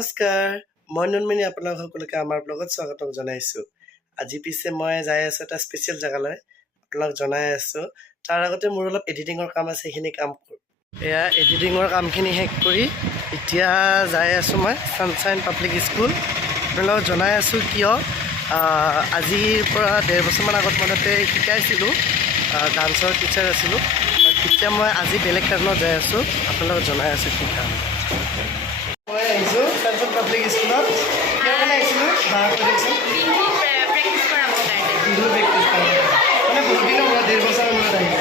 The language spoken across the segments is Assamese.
নমস্কাৰ মই নুনমিনি আপোনালোক সকলোকে আমাৰ ব্লগত স্বাগতম জনাইছোঁ। আজি পিছে মই যাই আছোঁ এটা স্পেচিয়েল জেগালৈ, আপোনালোক জনাই আছোঁ। তাৰ আগতে মোৰ অলপ এডিটিঙৰ কাম আছে, সেইখিনি কাম কৰোঁ। এয়া এডিটিঙৰ কামখিনি শেষ কৰি এতিয়া যাই আছোঁ মই ছানশ্বাইন পাব্লিক স্কুল। আপোনালোকক জনাই আছোঁ কিয় আজিৰ পৰা 1.5 বছৰমান আগত মই তাতে শিকাইছিলোঁ, ডান্সৰ টিচাৰ আছিলোঁ। এতিয়া মই আজি বেলেগ কাৰণত যাই আছোঁ, আপোনালোকক জনাই আছোঁ কি কাম। মই আহিছোঁ ছানশ্বাইন পাব্লিক স্কুলত। কিয় কাৰণে আহিছিলোঁ? বিহু প্ৰেক্টিছ কৰা মানে বহুত দিনৰ মূৰত 1.5 বছৰৰ মূৰত আহিছোঁ।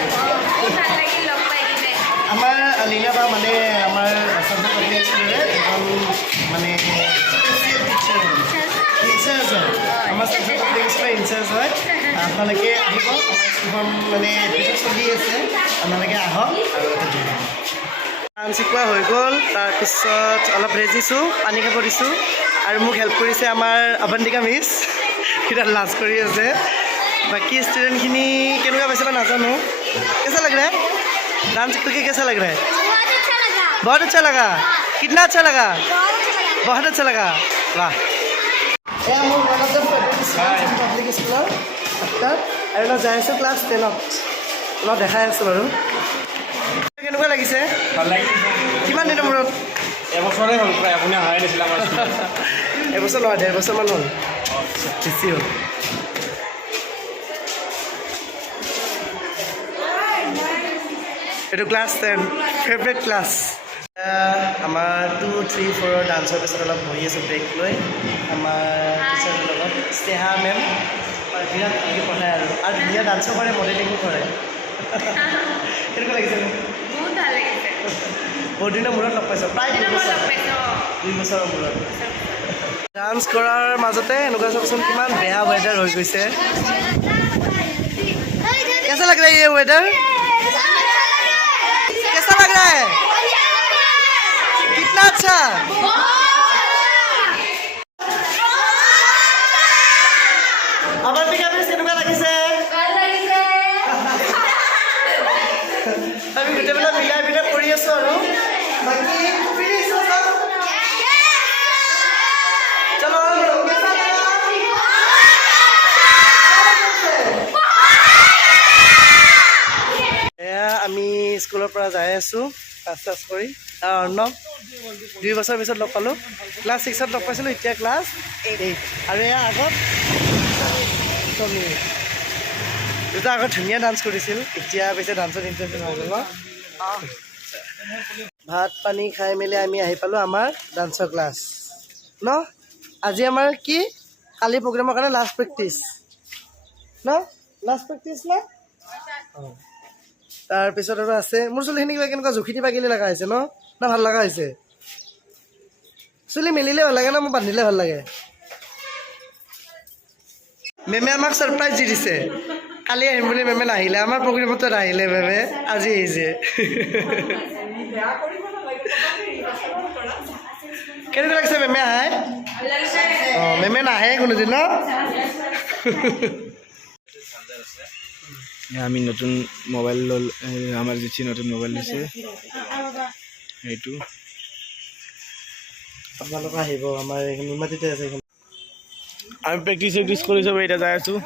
আমাৰ লীলা বা মানে আমাৰ ছানশ্বাইন পাব্লিক স্কুলৰে এজন মানে স্পেচিয়েল টিচাৰ ইনচাৰ্জ হয়। আমাৰ ছানশ্বাইন পাব্লিক স্কুলৰ ইনচাৰ্জ হয়। আপোনালোকে আহিব, আমাৰ স্কুলখন মানে এডমিশ্যন চলি আছে, আপোনালোকে আহক। আৰু ডান্স শিকোৱা হৈ গ'ল, তাৰপিছত অলপ ৰেজিছোঁ, পানী খাব দিছোঁ। আৰু মোক হেল্প কৰিছে আমাৰ অৱন্তিকা মিছ, এতিয়া লাজ কৰি আছে। বাকী ষ্টুডেণ্টখিনি কেনেকুৱা পাইছে বা নাজানো। कैसा लग रहा है डांस करके? कैसा लग रहा है? बहुत अच्छा लगा। कितना अच्छा लगा? बहुत अच्छा लगा। वाह। এয়া মোৰ one of the favourite student public স্কুলৰ ছাত্ৰত, আৰু মই যাই আছোঁ ক্লাছ 10ত। অলপ দেখাই আছোঁ বাৰু। কেনেকুৱা লাগিছে? ভাল লাগিছে। কিমান দিনৰ মূৰত? এবছৰে হ'ল প্ৰায়। আপুনি অহাই নাছিলে আমাৰ স্কুলত। এবছৰ নহয়, 1.5 বছৰমান হ'ল, বেছি হ'ল। এইটো ক্লাছ 10, ফেভৰেট ক্লাছ। আমাৰ 2, 3, 4 ডান্সৰ পিছত অলপ বহি আছোঁ ব্ৰেক লৈ আমাৰ টিচাৰৰ লগত। স্নেহা মেম বিৰাট ভালকৈ পঢ়ায় আৰু ধুনীয়া ডান্সো কৰে, মডেলিঙো কৰে। কেনেকুৱা লাগিছে? বহুত ভাল লাগিছে। বহুত দিনৰ মূৰত লগ পাইছোঁ, প্ৰায় 2 বছৰৰ মূৰত। ডান্স কৰাৰ মাজতে এনেকুৱা চাবচোন কিমান বেয়া ৱেডাৰ হৈ গৈছে। কেঁচা লাগ ৰা এই ৱেডাৰ? कैसा लग रहा है? कितना अच्छा? अवंतिका मिस केनेকুৱা লাগিছে? আমি গোটেইবিলাক মিলাই মিলাই কৰি আছোঁ আৰু বাকী ফিনিছ চব। চলো আমি স্কুলৰ পৰা যাই আছোঁ ক্লাছ কৰি। অৰ্ণৱ 2 বছৰ পিছত লগ পালোঁ, ক্লাছ 6ত লগ পাইছিলোঁ, এতিয়া ক্লাছ 8। আৰু এয়া আগত টমি, দুটা আগত ধুনীয়া ডান্স কৰিছিল, এতিয়া পিছে ডান্সত ইণ্টাৰেষ্ট হৈ গ'ল। ভাত পানী খাই মেলি আমি আহি পালোঁ আমাৰ ডান্সৰ ক্লাছ ন। আজি আমাৰ কি কালি প্ৰগ্ৰেমৰ কাৰণে লাষ্ট প্ৰেক্টিছ ন? লাষ্ট প্ৰেক্টিছ ন? অঁ, তাৰপিছত আৰু আছে মোৰ চুলিখিনি কিবা কেনেকুৱা জুখি দিবা গেলি লগা হৈছে ন? না ভাল লগা হৈছে? চুলি মেলিলে ভাল লাগে না মোক বান্ধিলে ভাল লাগে? মেমে আমাক ছাৰপ্ৰাইজ দি দিছে, কালি আহিম বুলি মেমে নাহিলে, আমাৰ প্ৰগ্ৰেমতো নাহিলে মেমে, আজি আহিছে। কেনেকুৱা লাগিছে মেমে আহে? অঁ, মেমে নাহে কোনোদিন ন? আমি নতুন মোবাইল আমার দিচ্ছি, নতুন মোবাইল দিছে এইটো। আপোনালোক আহিব, আমাৰ এইখিনি মাটিতে আছে। আমি প্ৰেক্টিচ কৰি চব এতিয়া যাই আছোঁ।